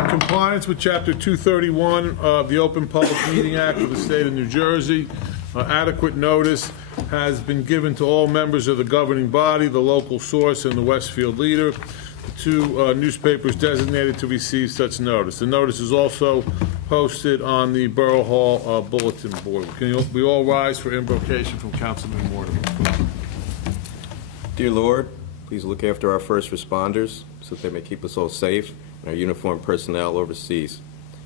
In compliance with Chapter 231 of the Open Public Meeting Act of the State of New Jersey, adequate notice has been given to all members of the governing body, the local source, and the Westfield Leader, two newspapers designated to receive such notice. The notice is also posted on the Borough Hall bulletin board. Can we all rise for invocation from Councilman Mortimer? Dear Lord, please look after our first responders so that they may keep us all safe and our uniformed personnel overseas,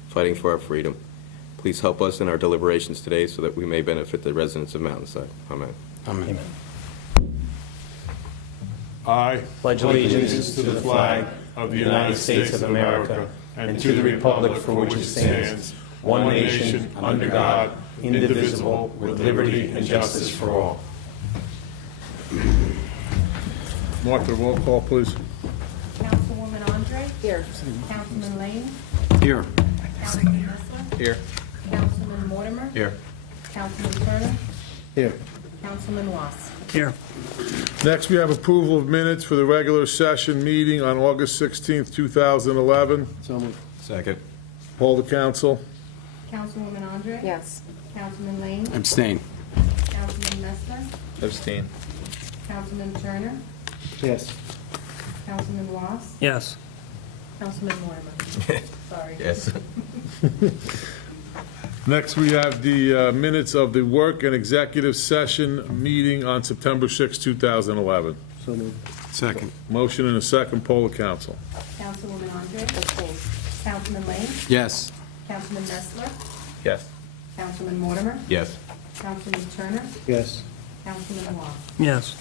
fighting for our freedom. Please help us in our deliberations today so that we may benefit the residents of Mountainside. Amen. Amen. I Pledge allegiance to the flag of the United States of America and to the republic for which it stands, one nation, under God, indivisible, with liberty and justice for all. Martha, roll call, please. Councilwoman Andre? Here. Councilman Lane? Here. Councilman Nessler? Here. Councilman Mortimer? Here. Councilman Turner? Here. Councilman Wass? Here. Next, we have approval of minutes for the regular session meeting on August 16th, 2011. So moved. Second. Poll the council. Councilwoman Andre? Yes. Councilman Lane? Abstain. Councilman Nessler? Abstain. Councilman Turner? Yes. Councilman Wass? Yes. Councilman Mortimer? Sorry. Yes. Next, we have the minutes of the work and executive session meeting on September 6, 2011. So moved. Second. Motion and a second. Poll the council. Councilwoman Andre? Abstain. Councilman Lane? Yes. Councilman Nessler? Yes. Councilman Mortimer? Yes. Councilman Turner? Yes. Councilman Wass? Yes.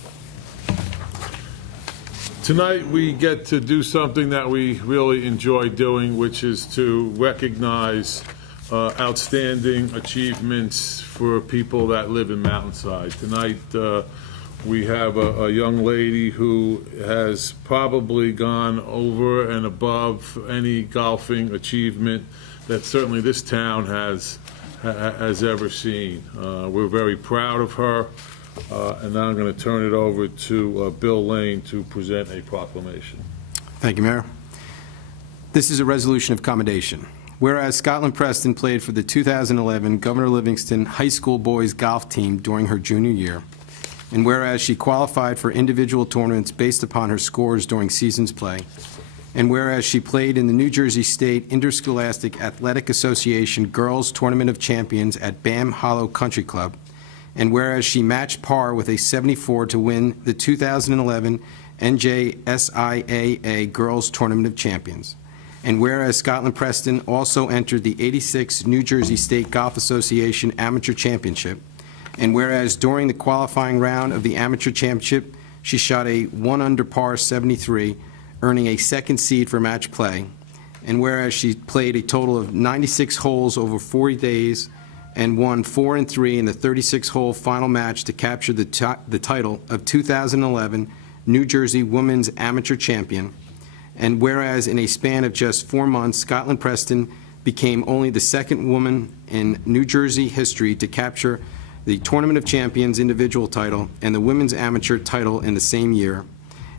Tonight, we get to do something that we really enjoy doing, which is to recognize outstanding achievements for people that live in Mountainside. Tonight, we have a young lady who has probably gone over and above any golfing achievement that certainly this town has ever seen. We're very proud of her. And now I'm going to turn it over to Bill Lane to present a proclamation. Thank you, Mayor. This is a resolution of commendation. Whereas Scotland Preston played for the 2011 Governor Livingston High School boys golf team during her junior year, and whereas she qualified for individual tournaments based upon her scores during season's play, and whereas she played in the New Jersey State Interscholastic Athletic Association Girls Tournament of Champions at Bam Hollow Country Club, and whereas she matched par with a 74 to win the 2011 NJSIAA Girls Tournament of Champions, and whereas Scotland Preston also entered the 86 New Jersey State Golf Association Amateur Championship, and whereas during the qualifying round of the Amateur Championship, she shot a 1 under par 73, earning a second seed for match play, and whereas she played a total of 96 holes over 40 days and won 4 and 3 in the 36-hole final match to capture the title of 2011 New Jersey Women's Amateur Champion. And whereas in a span of just 4 months, Scotland Preston became only the second woman in New Jersey history to capture the Tournament of Champions individual title and the Women's Amateur title in the same year.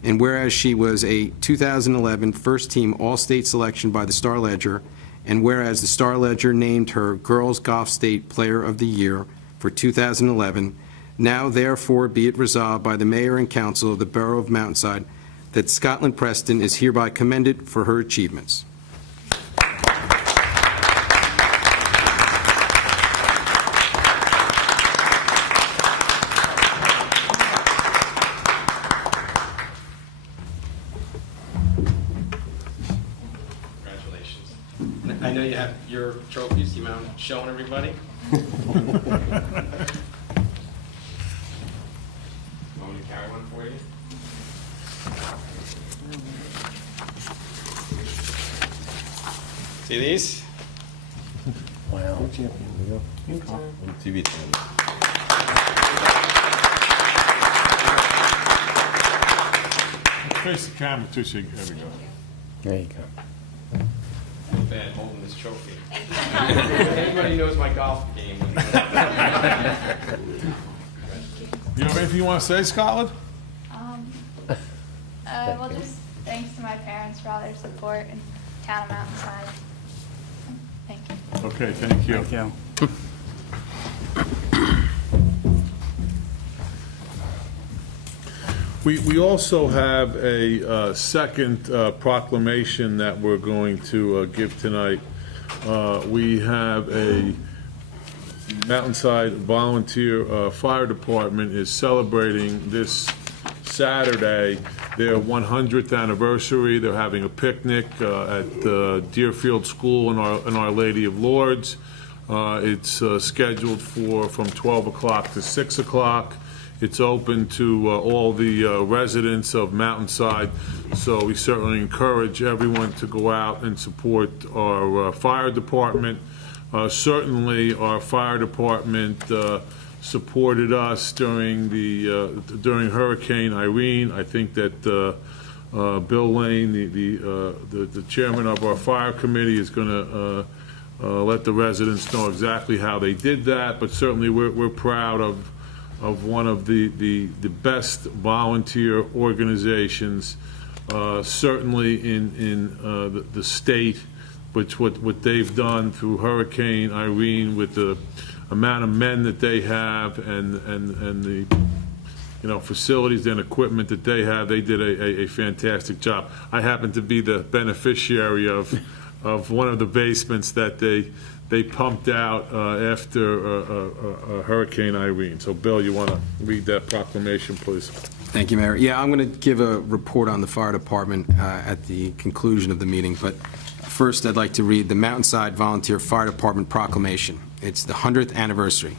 And whereas she was a 2011 first-team All-State selection by the Star-Ledger, and whereas the Star-Ledger named her Girls Golf State Player of the Year for 2011, now therefore be it resolved by the Mayor and Council of the Borough of Mountainside that Scotland Preston is hereby commended for her achievements. I know you have your trophies, you mind showing everybody? Want me to carry one for you? See these? Wow. TV channel. Face the camera, too, so there we go. There you go. Bad holding this trophy. Everybody knows my golf game. You have anything you want to say, Scotland? Well, just thanks to my parents for all their support and town of Mountainside. Thank you. Okay, thank you. Thank you. We also have a second proclamation that we're going to give tonight. We have a Mountainside Volunteer Fire Department is celebrating this Saturday their 100th anniversary. They're having a picnic at Deerfield School in Our Lady of Lourdes. It's scheduled from 12 o'clock to 6 o'clock. It's open to all the residents of Mountainside, so we certainly encourage everyone to go out and support our fire department. Certainly, our fire department supported us during Hurricane Irene. I think that Bill Lane, the chairman of our fire committee, is going to let the residents know exactly how they did that. But certainly, we're proud of one of the best volunteer organizations, certainly in the state, which what they've done through Hurricane Irene with the amount of men that they have and the facilities and equipment that they have. They did a fantastic job. I happen to be the beneficiary of one of the basements that they pumped out after Hurricane Irene. So, Bill, you want to read that proclamation, please? Thank you, Mayor. Yeah, I'm going to give a report on the fire department at the conclusion of the meeting, but first I'd like to read the Mountainside Volunteer Fire Department proclamation. It's the 100th anniversary.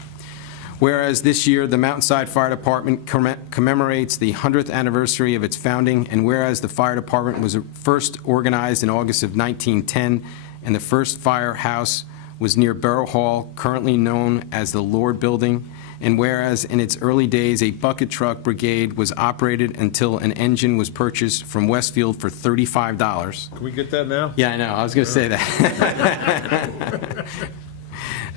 Whereas this year the Mountainside Fire Department commemorates the 100th anniversary of its founding, and whereas the fire department was first organized in August of 1910, and the first firehouse was near Borough Hall, currently known as the Lord Building, and whereas in its early days a bucket truck brigade was operated until an engine was purchased from Westfield for $35. Can we get that now? Yeah, I know, I was going to say that.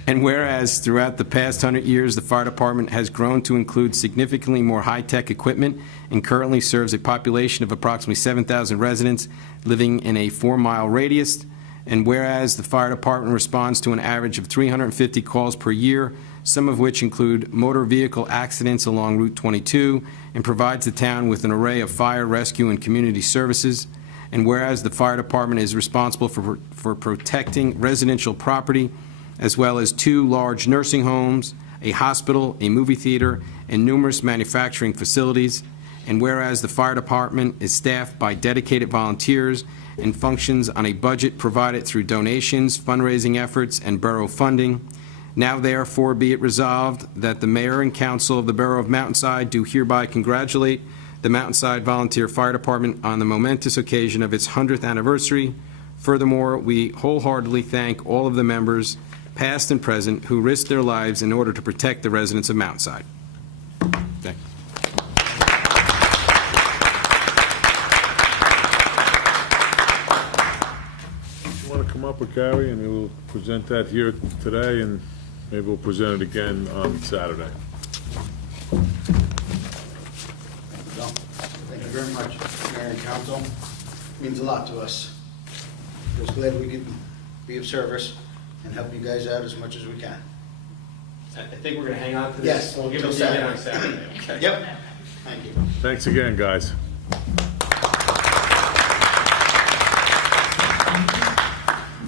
And whereas throughout the past 100 years, the fire department has grown to include significantly more high-tech equipment and currently serves a population of approximately 7,000 residents living in a 4-mile radius. And whereas the fire department responds to an average of 350 calls per year, some of which include motor vehicle accidents along Route 22, and provides the town with an array of fire, rescue, and community services. And whereas the fire department is responsible for protecting residential property, as well as 2 large nursing homes, a hospital, a movie theater, and numerous manufacturing facilities. And whereas the fire department is staffed by dedicated volunteers and functions on a budget provided through donations, fundraising efforts, and borough funding, now therefore be it resolved that the mayor and council of the Borough of Mountainside do hereby congratulate the Mountainside Volunteer Fire Department on the momentous occasion of its 100th anniversary. Furthermore, we wholeheartedly thank all of the members, past and present, who risked their lives in order to protect the residents of Mountainside. Thank you. You want to come up with Gary, and we'll present that here today, and maybe we'll present it again on Saturday. Well, thank you very much, Mayor and Council. Means a lot to us. Just glad we could be of service and help you guys out as much as we can. I think we're going to hang on to this. Yes, We'll give it till to you again Saturday. on Saturday. Okay. Yep. Thank you. Thanks again, guys.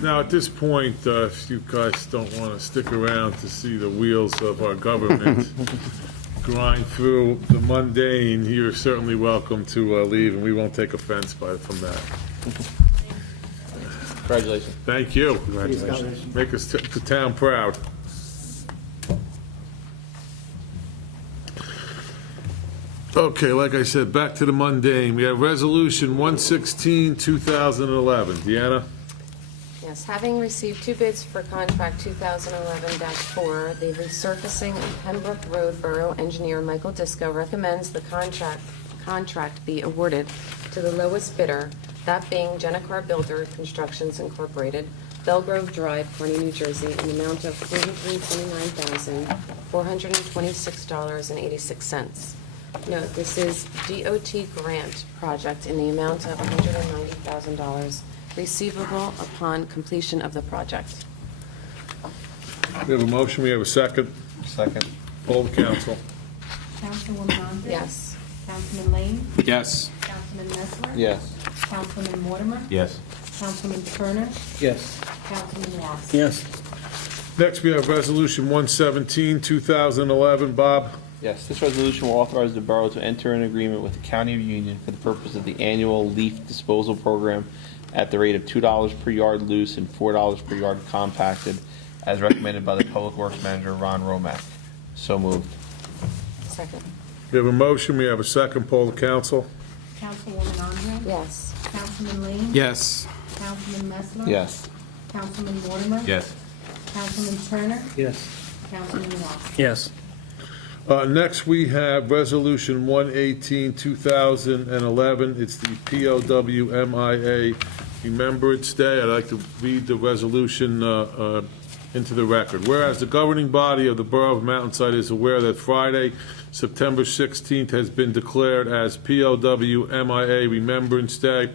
Now, at this point, if you guys don't want to stick around to see the wheels of our government grind through the mundane, you're certainly welcome to leave, and we won't take offense from that. Congratulations. Thank you. Congratulations. Make us the town proud. Okay, like I said, back to the mundane. We have Resolution 116, 2011. Deanna? Yes, having received 2 bids for contract 2011-4, the resurfacing of Pembroke Road Borough engineer Michael Disco recommends the contract be awarded to the lowest bidder, that being Genecar Builder Constructions Incorporated, Belgrove Drive, Kearney, New Jersey, in the amount of $429,426.86. Note, this is DOT grant project in the amount of $190,000, receivable upon completion of the project. We have a motion, we have a second. Second. Poll the council. Councilwoman Andre? Yes. Councilman Lane? Yes. Councilman Messler? Yes. Councilman Mortimer? Yes. Councilman Turner? Yes. Councilman Ross? Yes. Next, we have Resolution 117, 2011. Bob? Yes, this resolution will authorize the borough to enter an agreement with the County of Union for the purpose of the annual leaf disposal program at the rate of $2 per yard loose and $4 per yard compacted, as recommended by the Public Works Manager, Ron Romack. So moved. Second. We have a motion, we have a second. Poll the council. Councilwoman Andre? Yes. Councilman Lane? Yes. Councilman Messler? Yes. Councilman Mortimer? Yes. Councilman Turner? Yes. Councilman Ross? Yes. Next, we have Resolution 118, 2011. It's the POWMIA Remembrance Day. I'd like to read the resolution into the record. Whereas the governing body of the Borough of Mountainside is aware that Friday, September 16th, has been declared as POWMIA Remembrance Day,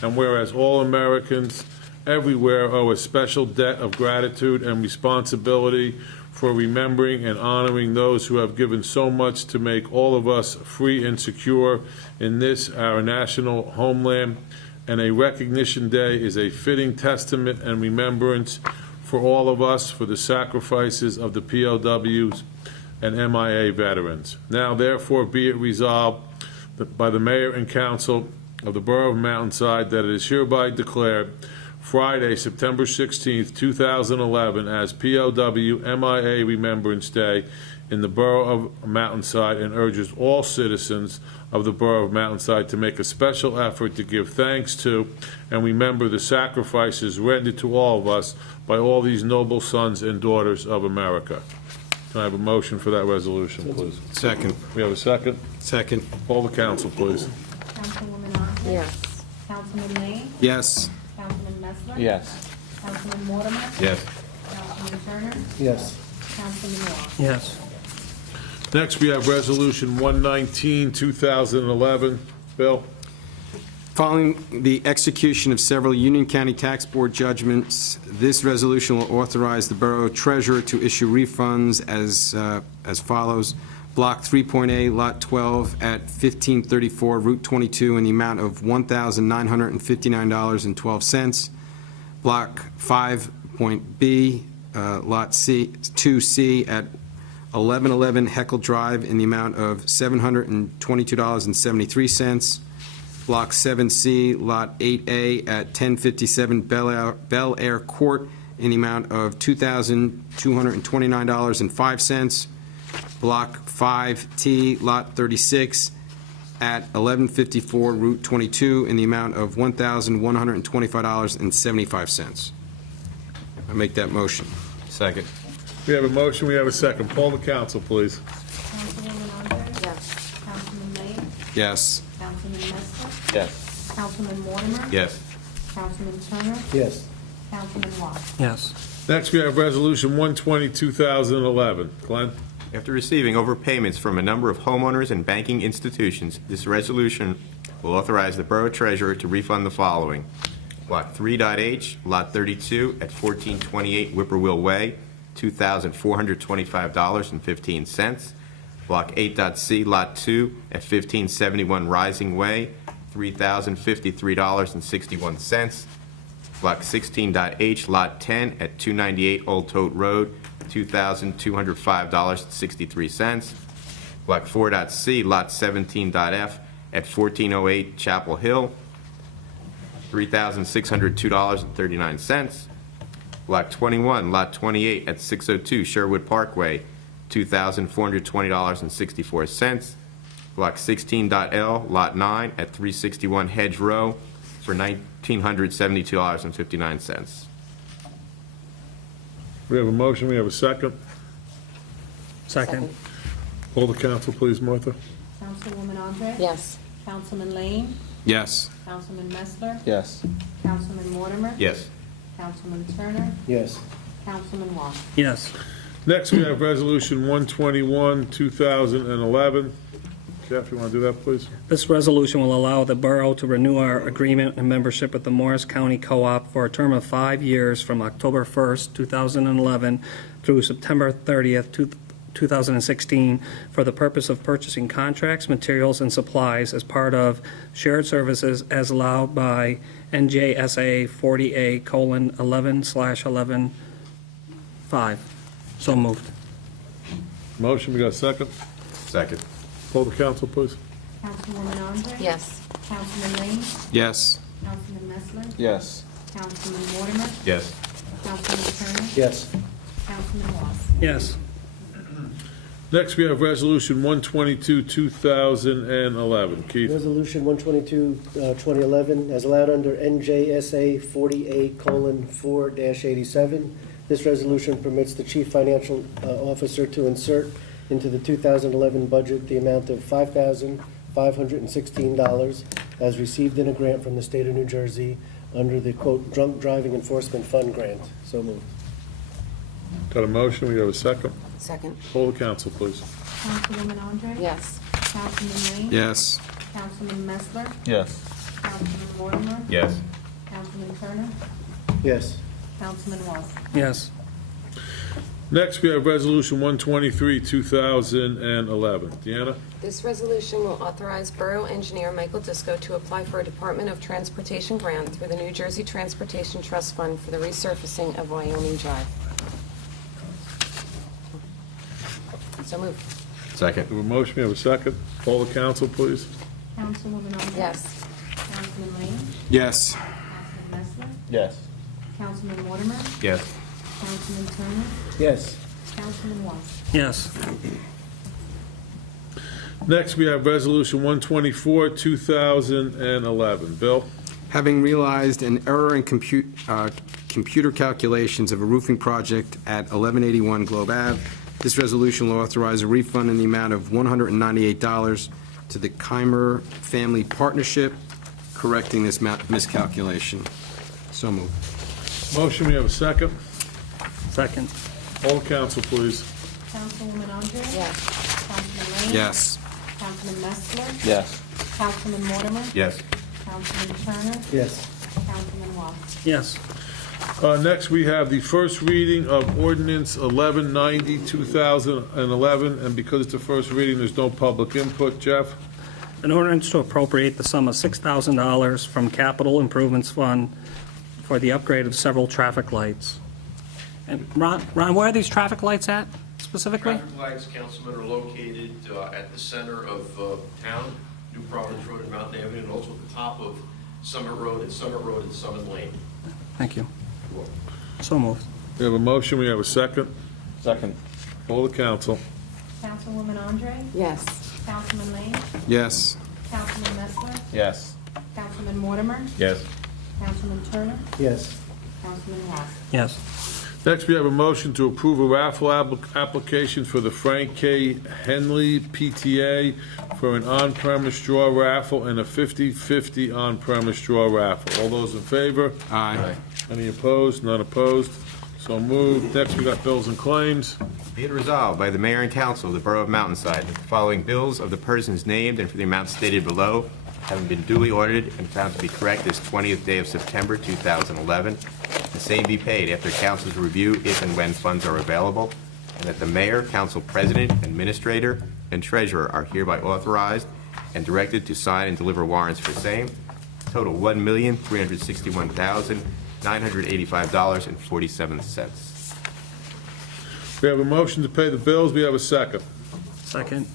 and whereas all Americans everywhere owe a special debt of gratitude and responsibility for remembering and honoring those who have given so much to make all of us free and secure in this, our national homeland, and a recognition day is a fitting testament and remembrance for all of us for the sacrifices of the POWs and MIA veterans. Now, therefore, be it resolved that by the mayor and council of the Borough of Mountainside that it is hereby declared Friday, September 16th, 2011, as POWMIA Remembrance Day in the Borough of Mountainside, and urges all citizens of the Borough of Mountainside to make a special effort to give thanks to and remember the sacrifices rendered to all of us by all these noble sons and daughters of America. Can I have a motion for that resolution, please? Second. We have a second? Second. Poll the council, please. Councilwoman Andre? Yes. Councilman Lane? Yes. Councilman Messler? Yes. Councilman Mortimer? Yes. Councilman Turner? Yes. Councilman Ross? Yes. Next, we have Resolution 119, 2011. Bill? Following the execution of several Union County Tax Board judgments, this resolution will authorize the Borough Treasurer to issue refunds as follows. Block 3.A, Lot 12 at 1534 Route 22 in the amount of $1,959.12. Block 5.B, Lot 2C at 1111 Heckle Drive in the amount of $722.73. Block 7C, Lot 8A at 1057 Bel Air Court in the amount of $2,229.05. Block 5T, Lot 36 at 1154 Route 22 in the amount of $1,125.75. I make that motion. Second. We have a motion, we have a second. Poll the council, please. Councilwoman Andre? Yes. Councilman Lane? Yes. Councilman Messler? Yes. Councilman Mortimer? Yes. Councilman Turner? Yes. Councilman Ross? Yes. Next, we have Resolution 120, 2011. Glenn? After receiving overpayments from a number of homeowners and banking institutions, this resolution will authorize the Borough Treasurer to refund the following. Block 3.H, Lot 32 at 1428 Whippoorwill Way, $2,425.15. Block 8.C, Lot 2 at 1571 Rising Way, $3,053.61. Block 16.H, Lot 10 at 298 Old Tote Road, $2,205.63. Block 4.C, Lot 17.F at 1408 Chapel Hill, $3,602.39. Block 21, Lot 28 at 602 Sherwood Parkway, $2,420.64. Block 16.L, Lot 9 at 361 Hedge Row for $1,972.59. We have a motion, we have a second. Second. Poll the council, please, Martha. Councilwoman Andre? Yes. Councilman Lane? Yes. Councilman Messler? Yes. Councilman Mortimer? Yes. Councilman Turner? Yes. Councilman Ross? Yes. Next, we have Resolution 121, 2011. Jeff, you want to do that, please? This resolution will allow the borough to renew our agreement and membership with the Morris County Co-op for a term of 5 years from October 1st, 2011 through September 30th, 2016, for the purpose of purchasing contracts, materials, and supplies as part of shared services as allowed by NJSA 40A:11/11(5). So moved. Motion, we got a second? Second. Poll the council, please. Councilwoman Andre? Yes. Councilman Lane? Yes. Councilman Messler? Yes. Councilman Mortimer? Yes. Councilman Turner? Yes. Councilman Ross? Yes. Next, we have Resolution 122, 2011. Keith? Resolution 122, 2011, as allowed under NJSA 40A:4-87. This resolution permits the chief financial officer to insert into the 2011 budget the amount of $5,516 as received in a grant from the state of New Jersey under the, quote, Drunk Driving Enforcement Fund grant. So moved. Got a motion, we have a second? Second. Poll the council, please. Councilwoman Andre? Yes. Councilman Lane? Yes. Councilman Messler? Yes. Councilman Mortimer? Yes. Councilman Turner? Yes. Councilman Ross? Yes. Next, we have Resolution 123, 2011. Deanna? This resolution will authorize Borough Engineer Michael Disco to apply for a Department of Transportation grant through the New Jersey Transportation Trust Fund for the resurfacing of Wyoming Drive. So moved. Second. We have a motion, we have a second. Poll the council, please. Councilwoman Andre? Yes. Councilman Lane? Yes. Councilman Messler? Yes. Councilman Mortimer? Yes. Councilman Turner? Yes. Councilman Ross? Yes. Next, we have Resolution 124, 2011. Bill? Having realized an error in computer calculations of a roofing project at 1181 Globe Ave, this resolution will authorize a refund in the amount of $198 to the Keimer Family Partnership, correcting this miscalculation. So moved. Motion, we have a second. Second. Poll the council, please. Councilwoman Andre? Yes. Councilman Lane? Yes. Councilman Messler? Yes. Councilman Mortimer? Yes. Councilman Turner? Yes. Councilman Ross? Yes. Next, we have the first reading of Ordinance 1190, 2011, and because it's the first reading, there's no public input. Jeff? An ordinance to appropriate the sum of $6,000 from Capital Improvements Fund for the upgrade of several traffic lights. And Ron, where are these traffic lights at specifically? Traffic lights, Councilman, are located at the center of town, New Providence Road and Mountain Avenue, and also at the top of Summit Road and Summit Lane. Thank you. So moved. We have a motion, we have a second. Second. Poll the council. Councilwoman Andre? Yes. Councilman Lane? Yes. Councilman Messler? Yes. Councilman Mortimer? Yes. Councilman Turner? Yes. Councilman Ross? Yes. Next, we have a motion to approve a raffle application for the Frank K. Henley PTA for an on-premise draw raffle and a 50-50 on-premise draw raffle. All those in favor? Aye. Any opposed? None opposed? So moved. Next, we got bills and claims. Be it resolved by the Mayor and Council of the Borough of Mountainside that the following bills of the persons named and for the amounts stated below, having been duly audited and found to be correct this 20th day of September 2011, the same be paid after Council's review if and when funds are available, and that the Mayor, Council President, Administrator, and Treasurer are hereby authorized and directed to sign and deliver warrants for same. Total $1,361,985.47. We have a motion to pay the bills. We have a second. Second.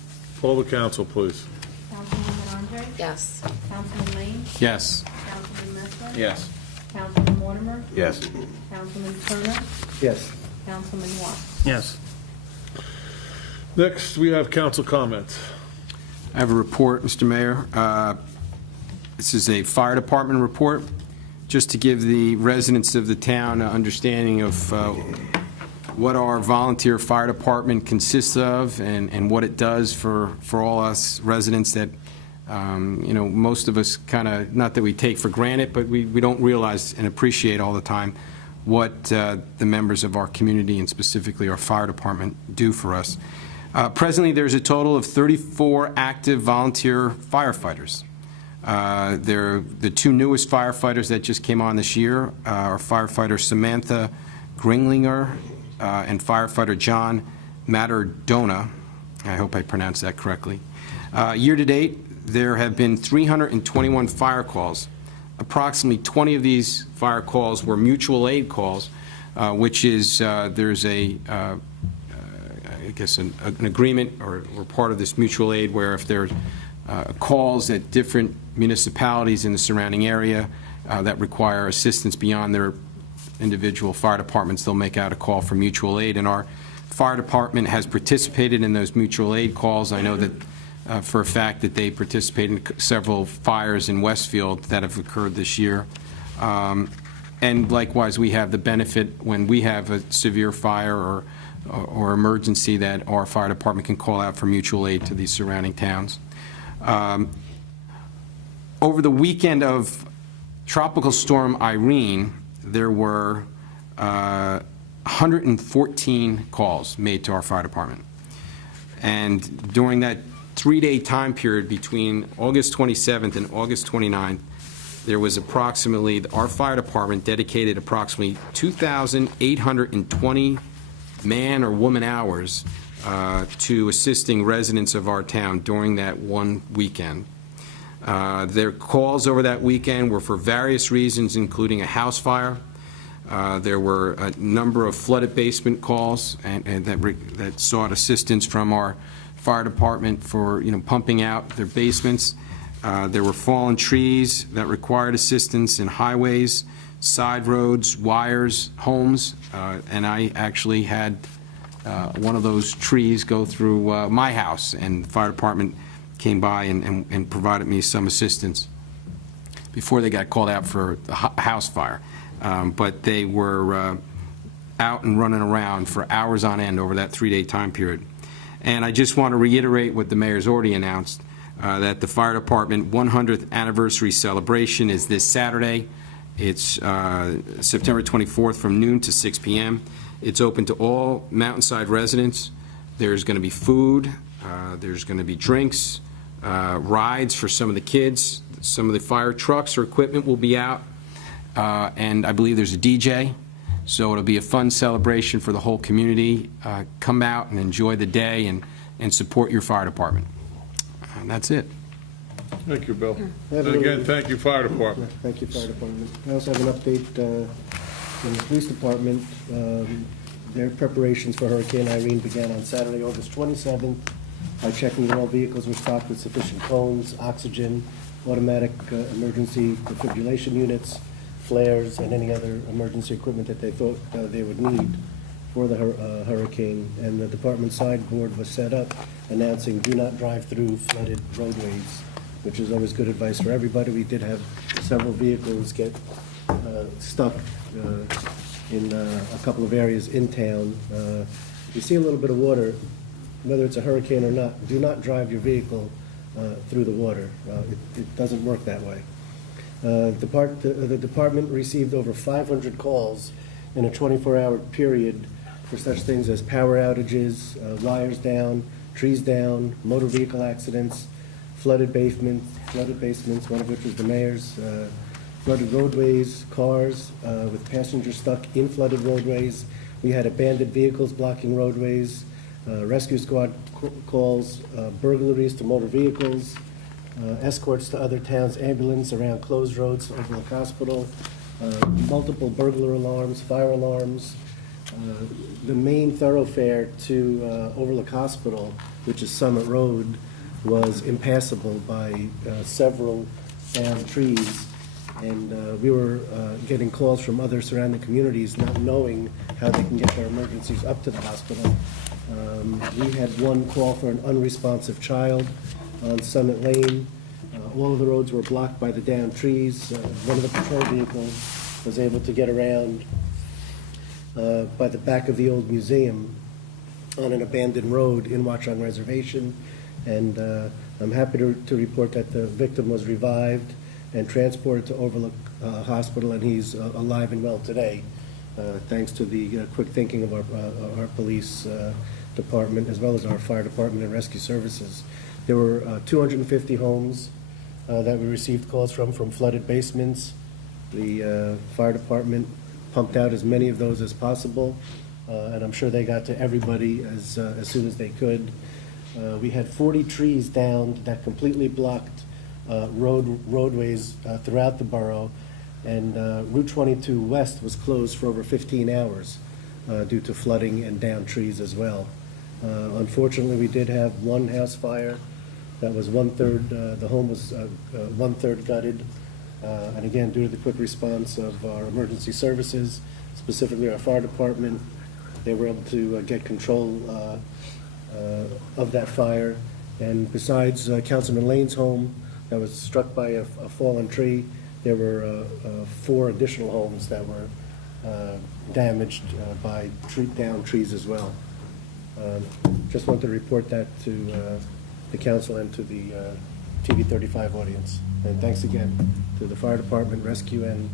Poll the council, please. Councilwoman Andre? Yes. Councilman Lane? Yes. Councilman Messler? Yes. Councilman Mortimer? Yes. Councilman Turner? Yes. Councilman Ross? Yes. Next, we have council comments. I have a report, Mr. Mayor. This is a fire department report, just to give the residents of the town an understanding of what our volunteer fire department consists of and what it does for all us residents that, most of us kind of, not that we take for granted, but we don't realize and appreciate all the time what the members of our community and specifically our fire department do for us. Presently, there's a total of 34 active volunteer firefighters. They're the two newest firefighters that just came on this year are firefighter Samantha Gringlinger and firefighter John Matardona. I hope I pronounced that correctly. Year-to-date, there have been 321 fire calls. Approximately 20 of these fire calls were mutual aid calls, which is, there's a, I guess, an agreement or part of this mutual aid where if there are calls at different municipalities in the surrounding area that require assistance beyond their individual fire departments, they'll make out a call for mutual aid. And our fire department has participated in those mutual aid calls. I know that for a fact that they participate in several fires in Westfield that have occurred this year. And likewise, we have the benefit when we have a severe fire or emergency that our fire department can call out for mutual aid to these surrounding towns. Over the weekend of Tropical Storm Irene, there were 114 calls made to our fire department. And during that 3-day time period between August 27th and August 29th, there was approximately, our fire department dedicated approximately 2,820 man or woman hours to assisting residents of our town during that one weekend. Their calls over that weekend were for various reasons, including a house fire. There were a number of flooded basement calls and that sought assistance from our fire department for, pumping out their basements. There were fallen trees that required assistance in highways, side roads, wires, homes, and I actually had one of those trees go through my house, and the fire department came by and provided me some assistance before they got called out for a house fire. But they were out and running around for hours on end over that 3-day time period. And I just want to reiterate what the mayor's already announced, that the fire department 100th anniversary celebration is this Saturday. It's September 24th from noon to 6 p.m. It's open to all Mountainside residents. There's going to be food, there's going to be drinks, rides for some of the kids. Some of the fire trucks or equipment will be out, and I believe there's a DJ. So it'll be a fun celebration for the whole community. Come out and enjoy the day and support your fire department. And that's it. Thank you, Bill. And again, thank you, fire department. Thank you, fire department. I also have an update from the police department. Their preparations for Hurricane Irene began on Saturday, August 27th, by checking that all vehicles were stocked with sufficient cones, oxygen, automatic emergency defibrillation units, flares, and any other emergency equipment that they thought they would need for the hurricane. And the department side board was set up announcing do not drive through flooded roadways, which is always good advice for everybody. We did have several vehicles get stuck in a couple of areas in town. If you see a little bit of water, whether it's a hurricane or not, do not drive your vehicle through the water. It doesn't work that way. The department received over 500 calls in a 24-hour period for such things as power outages, wires down, trees down, motor vehicle accidents, flooded basements, one of which was the mayor's, flooded roadways, cars with passengers stuck in flooded roadways. We had abandoned vehicles blocking roadways, rescue squad calls, burglaries to motor vehicles, escorts to other towns, ambulance around closed roads, Overlook Hospital, multiple burglar alarms, fire alarms. The main thoroughfare to Overlook Hospital, which is Summit Road, was impassable by several downed trees. And we were getting calls from other surrounding communities not knowing how they can get their emergencies up to the hospital. We had one call for an unresponsive child on Summit Lane. All of the roads were blocked by the downed trees. One of the patrol vehicles was able to get around by the back of the old museum on an abandoned road in Watchung Reservation. And I'm happy to report that the victim was revived and transported to Overlook Hospital, and he's alive and well today, thanks to the quick thinking of our police department, as well as our fire department and rescue services. There were 250 homes that we received calls from flooded basements. The fire department pumped out as many of those as possible. and I'm sure they got to everybody as soon as they could. We had 40 trees downed that completely blocked roadways throughout the borough, and Route 22 West was closed for over 15 hours due to flooding and downed trees as well. Unfortunately, we did have one house fire that was one-third, the home was one-third gutted. And again, due to the quick response of our emergency services, specifically our fire department, they were able to get control of that fire. And besides Councilman Lane's home that was struck by a fallen tree, there were 4 additional homes that were damaged by downed trees as well. Just wanted to report that to the council and to the TV 35 audience. And thanks again to the fire department, rescue, and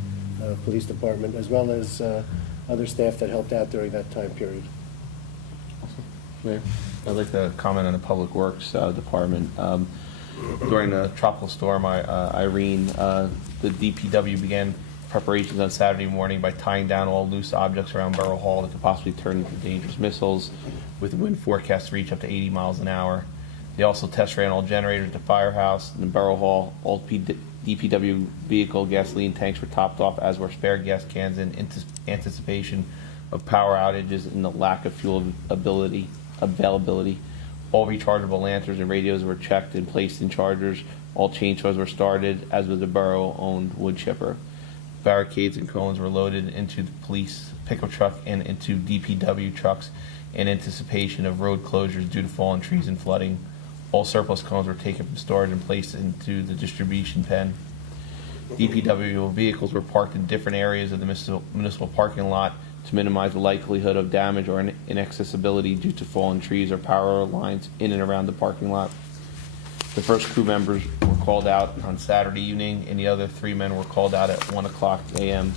police department, as well as other staff that helped out during that time period. Mayor, I'd like to comment on the Public Works Department. During the tropical storm Irene, the DPW began preparations on Saturday morning by tying down all loose objects around Borough Hall that could possibly turn into dangerous missiles, with the wind forecast to reach up to 80 miles an hour. They also test ran all generators at the firehouse and the Borough Hall. All DPW vehicle gasoline tanks were topped off, as were spare gas cans, in anticipation of power outages and the lack of fuel availability. All rechargeable lanterns and radios were checked and placed in chargers. All chainsaws were started, as was the borough-owned wood chipper. Barricades and cones were loaded into the police pickup truck and into DPW trucks in anticipation of road closures due to fallen trees and flooding. All surplus cones were taken from storage and placed into the distribution pen. DPW vehicles were parked in different areas of the municipal parking lot to minimize the likelihood of damage or inaccessibility due to fallen trees or power lines in and around the parking lot. The first crew members were called out on Saturday evening, and the other 3 men were called out at 1:00 a.m.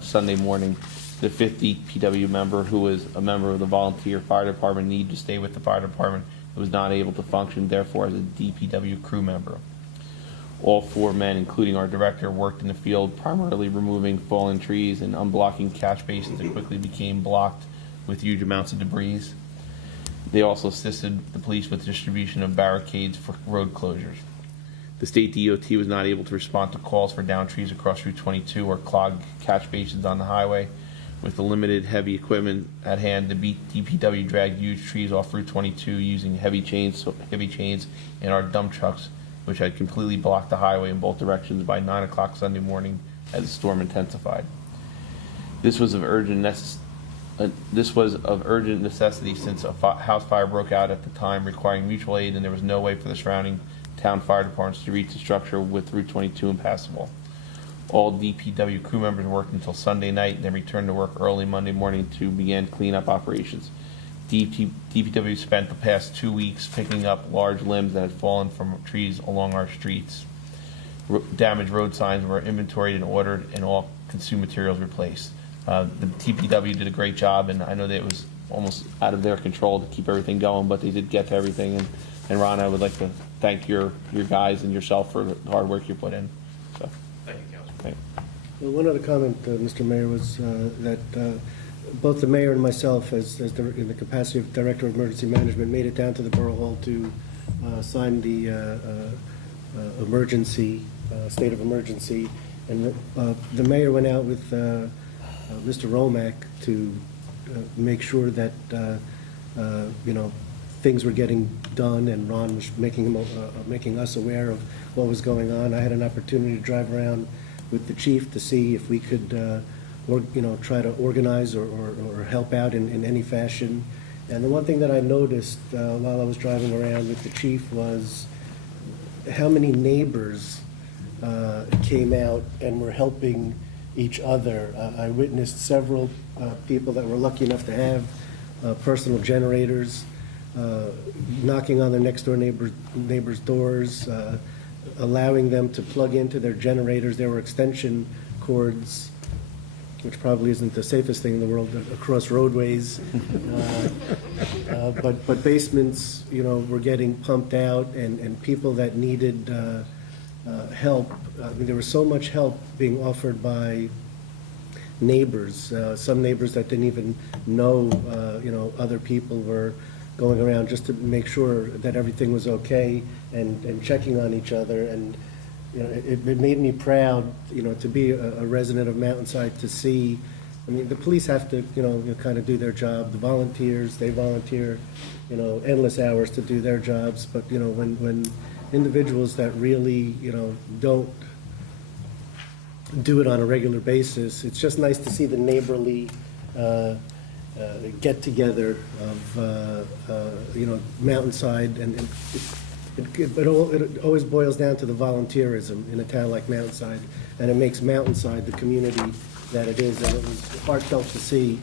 Sunday morning. The 5th DPW member, who was a member of the volunteer fire department, needed to stay with the fire department and was not able to function, therefore, as a DPW crew member. All 4 men, including our director, worked in the field, primarily removing fallen trees and unblocking catch basins that quickly became blocked with huge amounts of debris. They also assisted the police with distribution of barricades for road closures. The state DOT was not able to respond to calls for downed trees across Route 22 or clogged catch basins on the highway. With the limited heavy equipment at hand, the DPW dragged huge trees off Route 22 using heavy chains and our dump trucks, which had completely blocked the highway in both directions by 9 o'clock Sunday morning as the storm intensified. This was of urgent necessity since a house fire broke out at the time, requiring mutual aid, and there was no way for the surrounding town fire departments to reach the structure with Route 22 impassable. All DPW crew members worked until Sunday night and then returned to work early Monday morning to begin cleanup operations. DPW spent the past 2 weeks picking up large limbs that had fallen from trees along our streets. Damaged road signs were inventoried and ordered, and all consumed materials replaced. The DPW did a great job, and I know that it was almost out of their control to keep everything going, but they did get to everything. And Ron, I would like to thank your guys and yourself for the hard work you put in. So, Thank you, Councilman. thank you. Well, one other comment, Mr. Mayor, was that both the mayor and myself, in the capacity of Director of Emergency Management, made it down to the Borough Hall to sign the state of emergency. And the mayor went out with Mr. Romack to make sure that, things were getting done, and Ron was making us aware of what was going on. I had an opportunity to drive around with the chief to see if we could, try to organize or help out in any fashion. And the one thing that I noticed while I was driving around with the chief was how many neighbors came out and were helping each other. I witnessed several people that were lucky enough to have personal generators, knocking on their next door neighbors' doors, allowing them to plug into their generators. There were extension cords, which probably isn't the safest thing in the world, across roadways. But basements, were getting pumped out, and people that needed help. I mean, there was so much help being offered by neighbors. Some neighbors that didn't even know, other people were going around just to make sure that everything was okay and checking on each other. And, it made me proud, to be a resident of Mountainside, to see, I mean, the police have to, kind of do their job. The volunteers, they volunteer, endless hours to do their jobs. But, when individuals that really, don't do it on a regular basis, it's just nice to see the neighborly get-together of, Mountainside. And it always boils down to the volunteerism in a town like Mountainside. And it makes Mountainside the community that it is. And it was heartfelt to see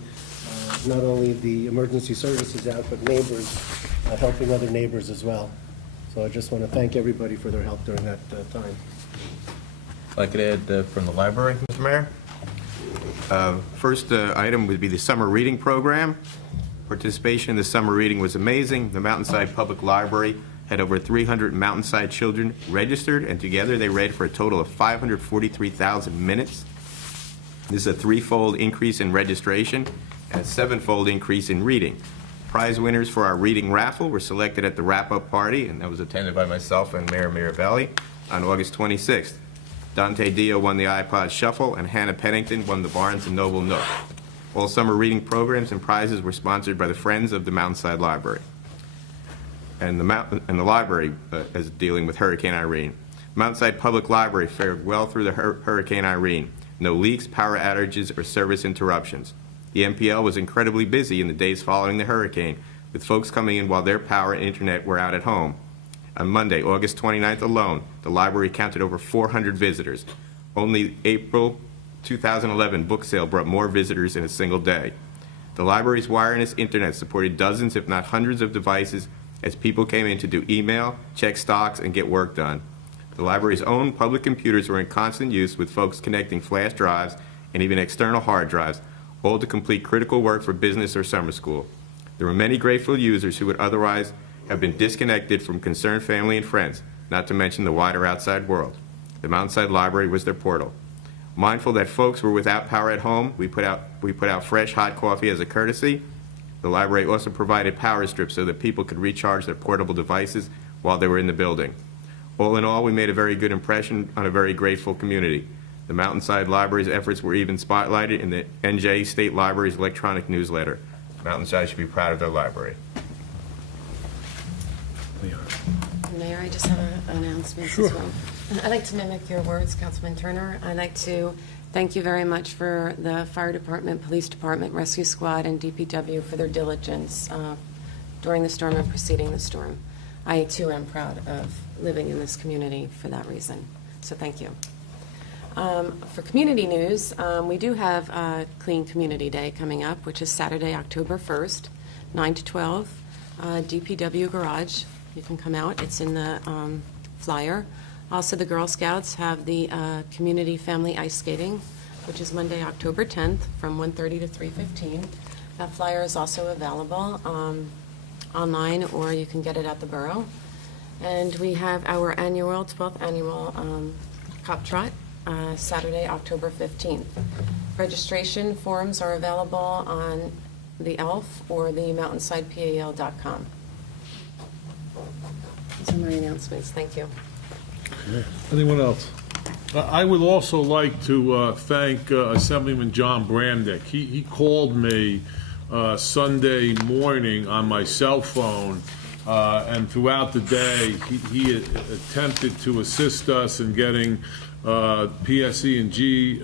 not only the emergency services out, but neighbors helping other neighbors as well. So I just want to thank everybody for their help during that time. If I could add from the library, Mr. Mayor. First item would be the summer reading program. Participation in the summer reading was amazing. The Mountainside Public Library had over 300 Mountainside children registered, and together they read for a total of 543,000 minutes. This is a threefold increase in registration and a sevenfold increase in reading. Prize winners for our reading raffle were selected at the wrap-up party, and that was attended by myself and Mayor Mirabelli on August 26th. Dante Dio won the iPod Shuffle, and Hannah Pennington won the Barnes & Noble Nook. All summer reading programs and prizes were sponsored by the Friends of the Mountainside Library. And the library is dealing with Hurricane Irene. Mountainside Public Library fared well through the Hurricane Irene. No leaks, power outages, or service interruptions. The MPL was incredibly busy in the days following the hurricane, with folks coming in while their power and internet were out at home. On Monday, August 29th alone, the library counted over 400 visitors. Only April 2011 book sale brought more visitors in a single day. The library's wireless internet supported dozens, if not hundreds, of devices as people came in to do email, check stocks, and get work done. The library's own public computers were in constant use, with folks connecting flash drives and even external hard drives, all to complete critical work for business or summer school. There were many grateful users who would otherwise have been disconnected from concerned family and friends, not to mention the wider outside world. The Mountainside Library was their portal. Mindful that folks were without power at home, we put out fresh, hot coffee as a courtesy. The library also provided power strips so that people could recharge their portable devices while they were in the building. All in all, we made a very good impression on a very grateful community. The Mountainside Library's efforts were even spotlighted in the NJ State Library's electronic newsletter. Mountainside should be proud of their library. Mayor, I just have an announcement as well. I'd like to mimic your words, Councilman Turner. I'd like to thank you very much for the Fire Department, Police Department, Rescue Squad, and DPW for their diligence during the storm and preceding the storm. I, too, am proud of living in this community for that reason. So thank you. For community news, we do have Clean Community Day coming up, which is Saturday, October 1st, 9 to 12, DPW Garage. You can come out. It's in the flyer. Also, the Girl Scouts have the Community Family Ice Skating, which is Monday, October 10th, from 1:30 to 3:15. That flyer is also available online, or you can get it at the borough. And we have our 12th annual Cop Trot, Saturday, October 15th. Registration forms are available on the ELF or the mountainsidepal.com. Those are my announcements. Thank you. Anyone else? I would also like to thank Assemblyman John Bramnick. He called me Sunday morning on my cell phone, and throughout the day he attempted to assist us in getting PSE&G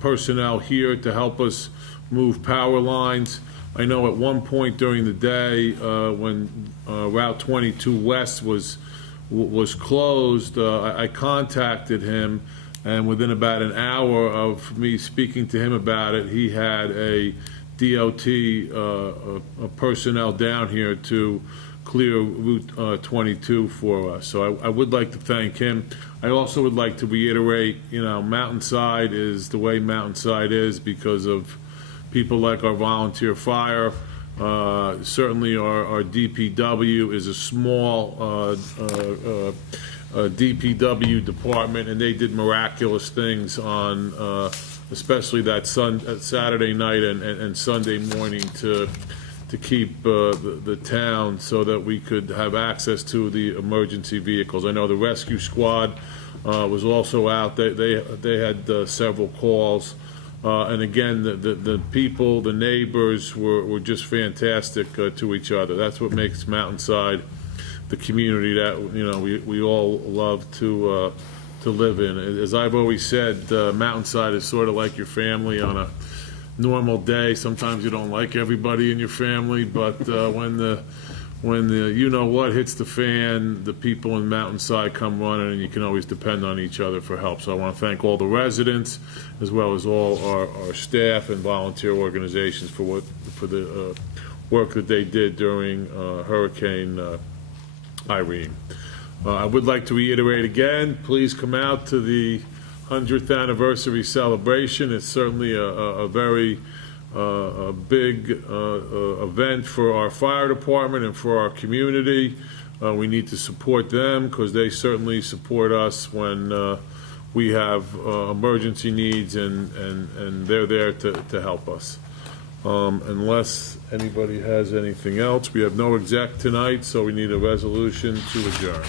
personnel here to help us move power lines. I know at one point during the day when Route 22 West was closed, I contacted him, and within about an hour of me speaking to him about it, he had a DOT personnel down here to clear Route 22 for us. So I would like to thank him. I also would like to reiterate, Mountainside is the way Mountainside is because of people like our volunteer fire. Certainly our DPW is a small DPW department, and they did miraculous things on especially that Saturday night and Sunday morning to keep the town so that we could have access to the emergency vehicles. I know the rescue squad was also out. They had several calls. And again, the people, the neighbors were just fantastic to each other. That's what makes Mountainside the community that, you know, we all love to live in. As I've always said, Mountainside is sort of like your family on a normal day. Sometimes you don't like everybody in your family, but when the you know what hits the fan, the people in Mountainside come running, and you can always depend on each other for help. So I want to thank all the residents as well as all our staff and volunteer organizations for the work that they did during Hurricane Irene. I would like to reiterate again, please come out to the 100th anniversary celebration. It's certainly a very big event for our fire department and for our community. We need to support them because they certainly support us when we have emergency needs, and they're there to help us. Unless anybody has anything else, we have no exec tonight, so we need a resolution to adjourn.